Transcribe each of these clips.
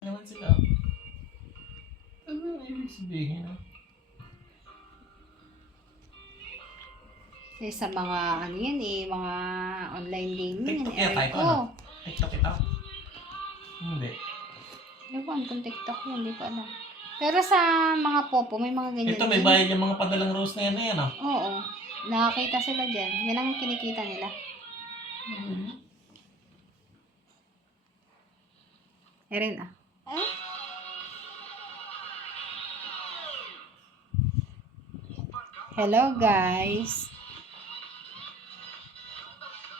Naman sila. Ano ang ibig sabihin? Sa mga ano yan mga online gaming. TikTok yata ito, ano? TikTok ito? Hindi. Ewan kung TikTok yun, hindi ko alam. Pero sa mga popo, may mga ganyan. Ito, may bayad yung mga padalang rose na yan, oh. Oo. Nakakita sila dyan. Yan ang kinikita nila. Erin, Hello, guys.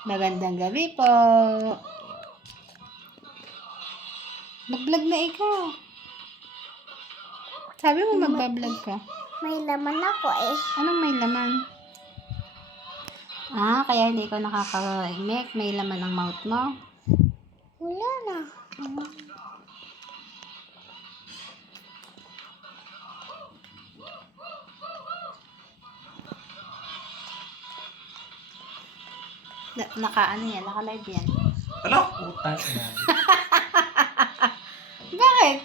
Magandang gabi po. Mag-vlog na ikaw. Sabi mo magbablog ka. May laman ako eh. Anong may laman? Kaya hindi ko nakaka-make. May laman ang mouth mo. Wala na. Naka-ano yan? Naka-live yan. Ano? Utang na. Bakit?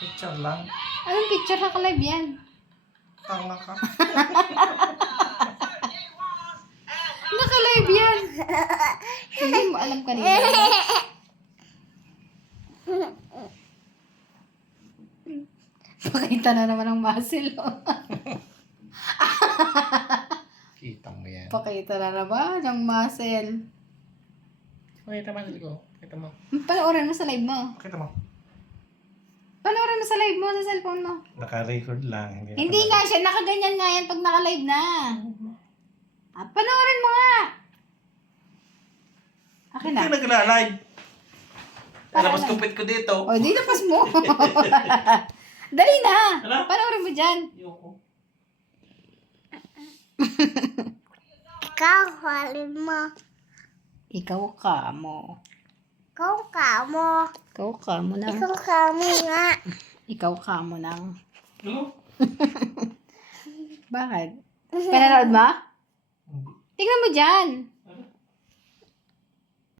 Picture lang. Anong picture? Naka-live yan. Tanga ka. Naka-live yan. Hindi mo alam kanina. Pakita na naman ang muscle. Kita mo yan. Pakita na naman ang muscle. Pakita mo, ko. Pakita mo. Panoorin mo sa live mo. Pakita mo. Panoorin mo sa live mo, sa cellphone mo. Naka-record lang. Hindi nga siya, nakaganyan nga yan pag naka-live na. Panoorin mo nga. Akin na. Hindi nagla-live. Tapos kupit ko dito. O, di napas mo. Dali na. Ano? Panoorin mo dyan. Ayoko. Ikaw, halin mo. Ikaw ka mo. Ikaw ka mo. Ikaw ka mo nang. Ikaw ka mo nga. Ikaw ka mo nang. Ano? Bakit? Pinanood mo? Tingnan mo dyan.